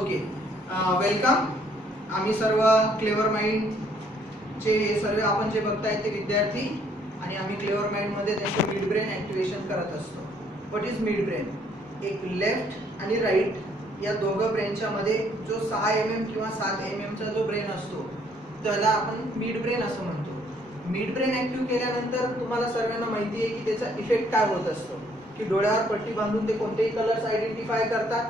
Okay, welcome. आम्ही सर्व क्लेवर माइंडचे हे सर्व आपण जे बघताय ते विद्यार्थी आणि आम्ही क्लेवर माइंडमध्ये त्यांचे मिड ब्रेन ॲक्टिवेशन करत असतो. What is mid brain? एक लेफ्ट आणि राईट या दोघं ब्रेनच्या मध्ये जो 6 mm किंवा 7 mm चा जो ब्रेन असतो त्याला आपण मिड ब्रेन असं म्हणतो. मिड ब्रेन ॲक्टिव्ह केल्यानंतर तुम्हाला सर्वांना माहिती आहे की त्याचा इफेक्ट काय होत असतो की डोळ्यावर पट्टी बांधून ते कोणतेही कलर्स आयडेंटिफाय करतात,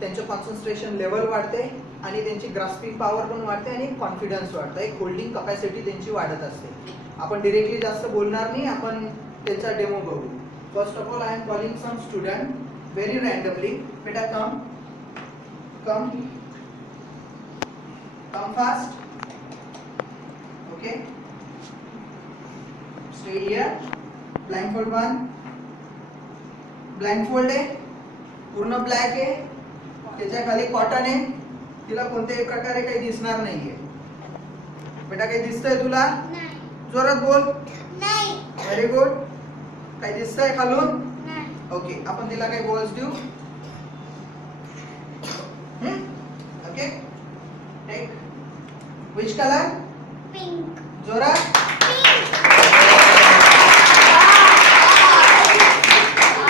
त्यांचं कॉन्सन्ट्रेशन लेवल वाढते आणि त्यांची ग्रास्पिंग पॉवर पण वाढते आणि कॉन्फिडन्स वाढतं, एक होल्डिंग कपॅसिटी त्यांची वाढत असते. आपण डिरेक्टली जास्त बोलणार नाही, आपण त्यांचा डेमो बघू. First of all I am calling some student very randomly. बेटा come come come fast. Okay, stay here. Blindfold बांध. ब्लाइंडफोल्ड आहे, पूर्ण ब्लॅक आहे, त्याच्या खाली कॉटन आहे, तिला कोणत्याही प्रकारे काही दिसणार नाहीये. बेटा काही दिसतंय तुला? नाही. जोरात बोल. नाही. Very good. काही दिसतंय खालून? नाही. ओके, आपण तिला काही बॉल्स देऊ. Okay, take. Which colour? Pink. जोरात. पिंक.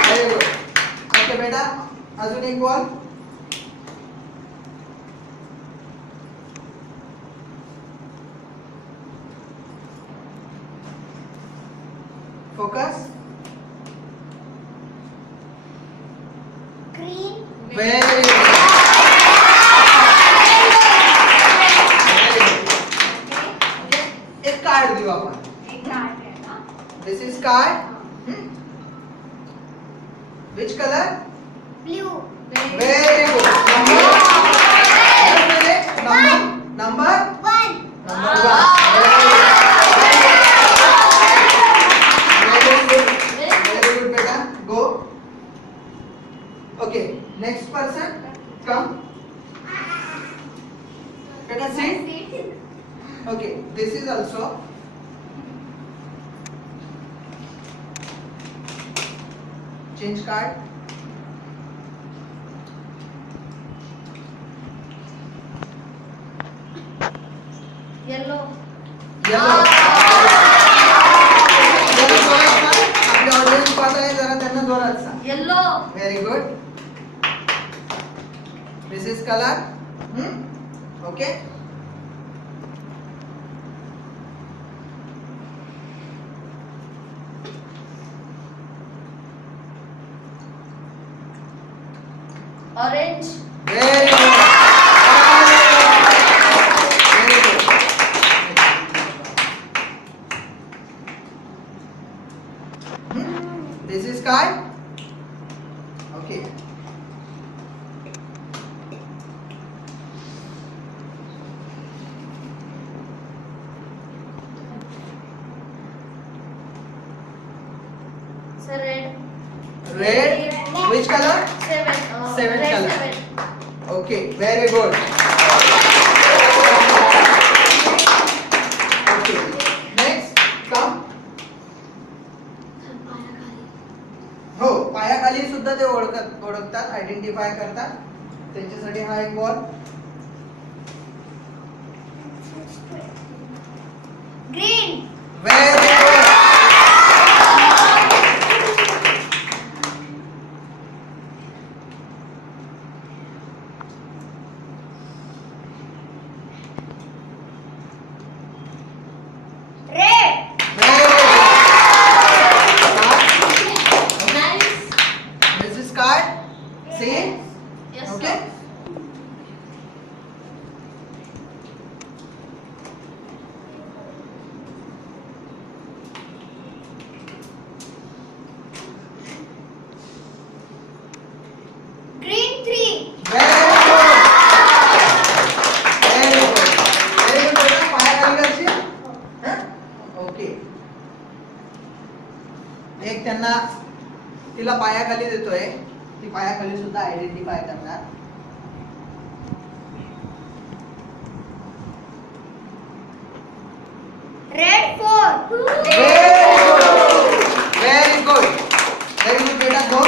Very good. ओके बेटा, अजून एक ball. Focus. Green. Very good. एक कार्ड देऊ आपण. This is card. Which colour? Blue. Very good. Number 1. Number 1. Very good beta. Go. Okay. Next person. Come. Beta sit. Okay. This is also. Change card. Yellow. Yellow. आपल्या ऑडियन्स पाहत आहे, जरा त्यांना जोरात सांग. Yellow. Very good. This is color. Okay. Orange. Very good. Very good. This is sky. Okay. Red. Red. Which color? 7. Seven red color. 7. Okay. Very good. Okay. Next. Come. हो, पायाखाली सुद्धा ते ओळखतात, आयडेंटिफाय करतात. त्यांच्यासाठी हा एक ball. Green. Very good. Red. Nice. This is card. See? Yes. Okay. Green 3. Very good. Very good. Very good. बेटा पायाखाली करशील? हं? Okay. एक त्यांना तिला पायाखाली देतोय, ती पायाखाली सुद्धा आयडेंटिफाय करणार. Red 4. Very good. Very good बेटा. Go.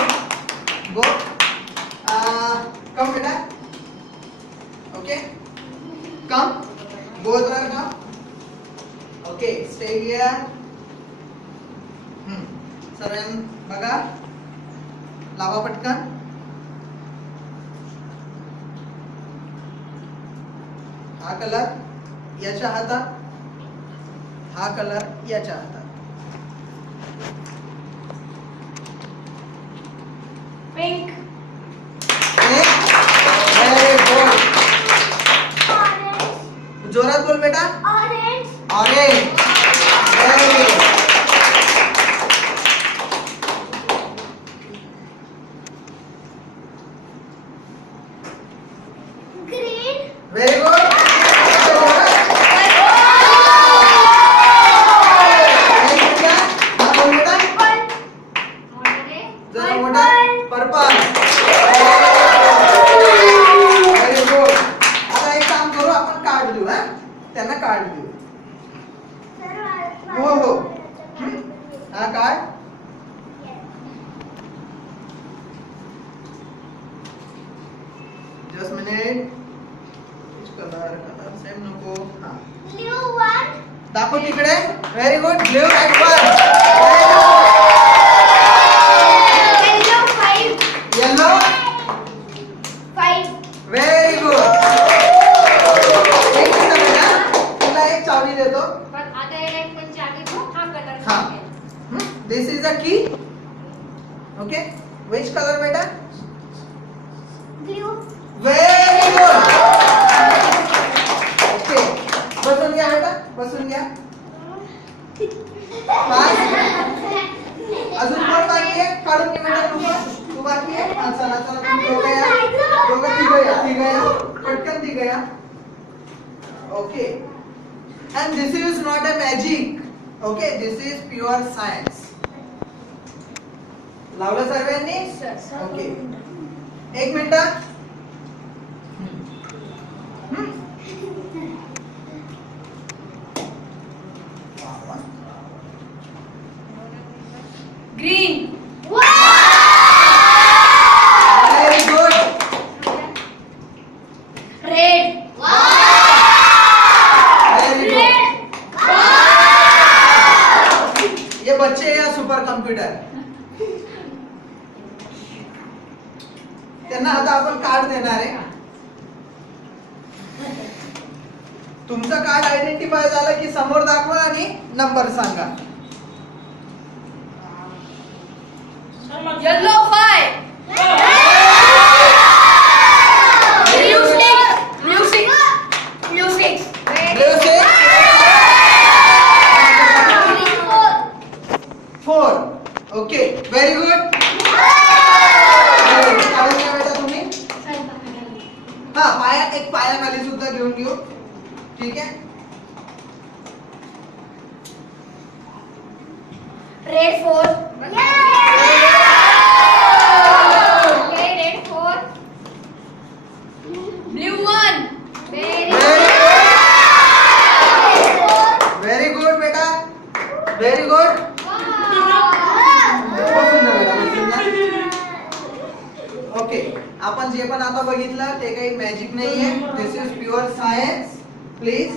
Come बेटा. Okay, come, both are come. Okay, stay here. सर्वांनी बघा, लावा पटकन. हा कलर याच्या हातात, हा कलर याच्या हातात. Pink. Very good. Orange. जोरात बोल बेटा. Orange. Orange. Very good. Green. Very good. जरा मोठा. पर्पल. Very good. आता एक काम करू, आपण कार्ड देऊ. त्यांना कार्ड देऊ. हो हो. हा card. Just minute. Colour same नको. हा Blue one. दाखव तिकडे. Very good. Blue and Yellow five. Yellow. Five. Very good. एक मिनिट बेटा, तुला एक चावी देतो. पण आता एक पण चावी तो हा कलर हा. दिस इज अ की. ओके, व्हिच कलर बेटा? Blue. Very good. ओके, बसून घ्या बेटा, बसून घ्या. पाच. अजून कोण बाकी आहे? काढून घे बेटा. तू बाकी आहे? हा, चला चला, तुम्ही दोघं या. दोघं तिघं या. पटकन तिघं या. Okay. And this is not a magic. Okay, this is pure science. लावलं सर्वांनी? ओके. एक minute. Green. Very good. Red. Very good. ये बच्चे या सुपर कम्प्युटर. त्यांना आता आपण कार्ड देणार आहे. तुमचं कार्ड आयडेंटिफाय झालं की समोर दाखवा आणि नंबर सांगा. Yellow five. Blue six. Blue six. Blue six. Blue six. Green four. 4. Okay, very good. काढून घ्या बेटा तुम्ही. हा, एक पायाखाली सुद्धा घेऊन घेऊ. ठीक आहे. Red four. Okay, red four. Blue one. Very good बेटा. Very good. बसून जा बेटा, बसून जा. ओके, आपण जे पण आता बघितलं ते काही मॅजिक नाहीये. This is pure science. Please,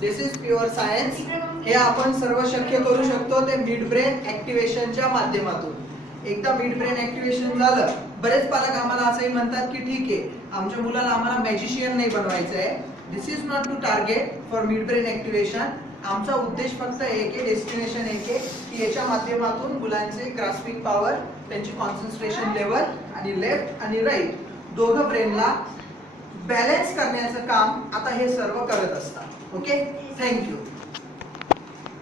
this is pure science. हे आपण सर्व शक्य करू शकतो ते मिड ब्रेन ऍक्टिव्हेशनच्या माध्यमातून. एकदा मिड ब्रेन ऍक्टिव्हेशन झालं, बरेच पालक आम्हाला असंही म्हणतात की ठीक आहे, आमच्या मुलाला आम्हाला मॅजिशियन नाही बनवायचं आहे. This is not to target for mid brain activation. आमचा उद्देश फक्त एक आहे, डेस्टिनेशन एक आहे की याच्या माध्यमातून मुलांचे ग्रास्पिंग पॉवर, त्यांची कॉन्सन्ट्रेशन लेवल आणि लेफ्ट आणि राईट दोघं ब्रेनला बॅलन्स करण्याचं काम आता हे सर्व करत असतात. Okay, thank you.